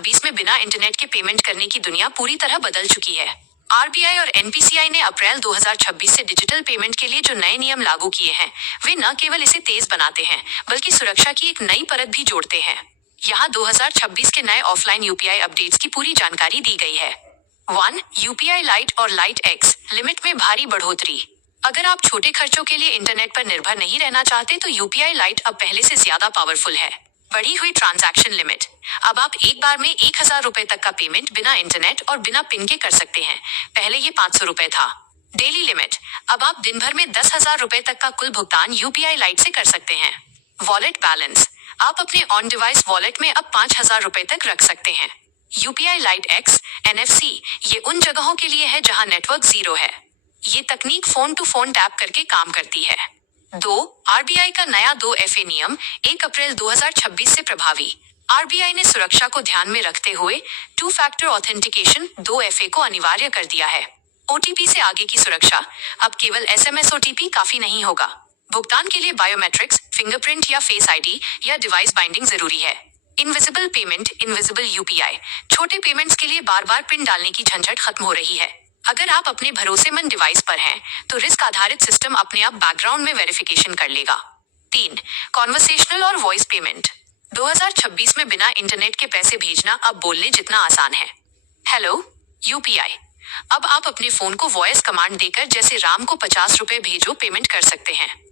2026 में बिना इंटरनेट के पेमेंट करने की दुनिया पूरी तरह बदल चुकी है। आरबीआई और एनपीसीआई ने अप्रैल 2026 से डिजिटल पेमेंट के लिए जो नए नियम लागू किए हैं, वे न केवल इसे तेज बनाते हैं, बल्कि सुरक्षा की एक नई परत भी जोड़ते हैं। यहाँ 2026 के नए ऑफलाइन यूपीआई अपडेट्स की पूरी जानकारी दी गई है। 1. यूपीआई लाइट और लाइट एक्स लिमिट में भारी बढ़ोतरी। अगर आप छोटे खर्चों के लिए इंटरनेट पर निर्भर नहीं रहना चाहते तो यूपीआई लाइट अब पहले से ज्यादा पावरफुल है। बढ़ी हुई ट्रांजैक्शन लिमिट। अब आप एक बार में 1000 रुपए तक का पेमेंट बिना इंटरनेट और बिना पिन के कर सकते हैं। पहले ये 500 रुपए था। Daily limit. अब आप दिन भर में 10,000 रुपए तक का कुल भुगतान यूपीआई लाइट से कर सकते हैं। Wallet balance. आप अपने ऑन डिवाइस वॉलेट में अब 5,000 रुपए तक रख सकते हैं। यूपीआई लाइट एक्स एनएफसी ये उन जगहों के लिए है जहां नेटवर्क जीरो है। ये तकनीक फोन टू फोन टैप करके काम करती है। 2. आरबीआई का नया 2FA नियम 1 अप्रैल 2026 से प्रभावी। आरबीआई ने सुरक्षा को ध्यान में रखते हुए 2 फैक्टर ऑथेंटिकेशन 2FA को अनिवार्य कर दिया है। ओटीपी से आगे की सुरक्षा। अब केवल एसएमएस ओटीपी काफी नहीं होगा। भुगतान के लिए बायोमेट्रिक्स, फिंगरप्रिंट या फेस आईडी या डिवाइस बाइंडिंग जरूरी है। Invisible payment, invisible UPI. छोटे पेमेंट्स के लिए बार बार पिन डालने की झंझट खत्म हो रही है। अगर आप अपने भरोसेमंद डिवाइस पर हैं, तो रिस्क आधारित सिस्टम अपने आप बैकग्राउंड में वेरिफिकेशन कर लेगा। 3. कॉन्वर्सेशनल और वॉइस पेमेंट। 2026 में बिना इंटरनेट के पैसे भेजना अब बोलने जितना आसान है। Hello UPI. अब आप अपने फोन को वॉइस कमांड देकर जैसे राम को 50 रुपए भेजो पेमेंट कर सकते हैं।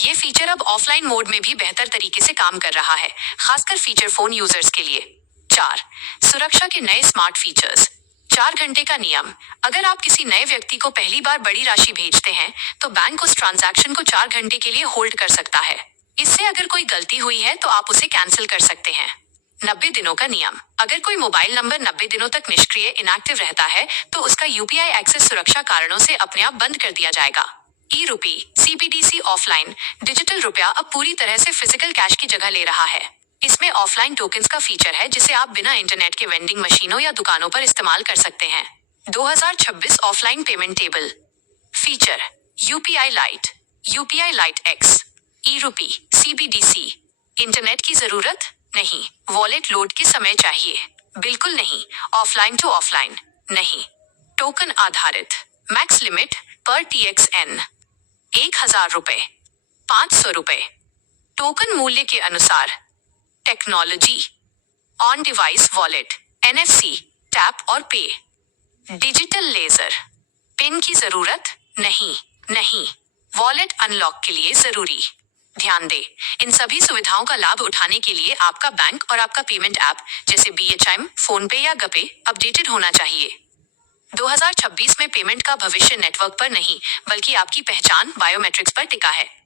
ये फीचर अब ऑफलाइन मोड में भी बेहतर तरीके से काम कर रहा है, खासकर फीचर फोन यूजर्स के लिए। 4. सुरक्षा के नए स्मार्ट फीचर्स। 4 घंटे का नियम। अगर आप किसी नए व्यक्ति को पहली बार बड़ी राशि भेजते हैं, तो बैंक उस ट्रांजैक्शन को 4 घंटे के लिए होल्ड कर सकता है। इससे अगर कोई गलती हुई है तो आप उसे कैंसिल कर सकते हैं। 90 दिनों का नियम। अगर कोई मोबाइल नंबर 90 दिनों तक निष्क्रिय इनएक्टिव रहता है, तो उसका यूपीआई एक्सेस सुरक्षा कारणों से अपने आप बंद कर दिया जाएगा। E-RUPI, CBDC offline. डिजिटल रुपया अब पूरी तरह से फिजिकल कैश की जगह ले रहा है। इसमें ऑफलाइन टोकन्स का फीचर है जिसे आप बिना इंटरनेट के वेंडिंग मशीनों या दुकानों पर इस्तेमाल कर सकते हैं। 2026 offline payment table. Feature. UPI light, UPI light x, e-RUPI, CBDC. Internet की जरूरत नहीं। वॉलेट लोड के समय चाहिए? बिल्कुल नहीं। ऑफलाइन टू ऑफलाइन नहीं। टोकन आधारित। मैक्स लिमिट पर TXN 1000 रुपए, 500 रुपए। टोकन मूल्य के अनुसार। Technology. On device wallet, NFC, tap और पे। Digital laser. पिन की जरूरत नहीं। वॉलेट अनलॉक के लिए जरूरी। ध्यान दें, इन सभी सुविधाओं का लाभ उठाने के लिए आपका बैंक और आपका पेमेंट ऐप जैसे BHIM, फोन पे या गपे अपडेटेड होना चाहिए। 2026 में पेमेंट का भविष्य नेटवर्क पर नहीं, बल्कि आपकी पहचान बायोमेट्रिक्स पर टिका है।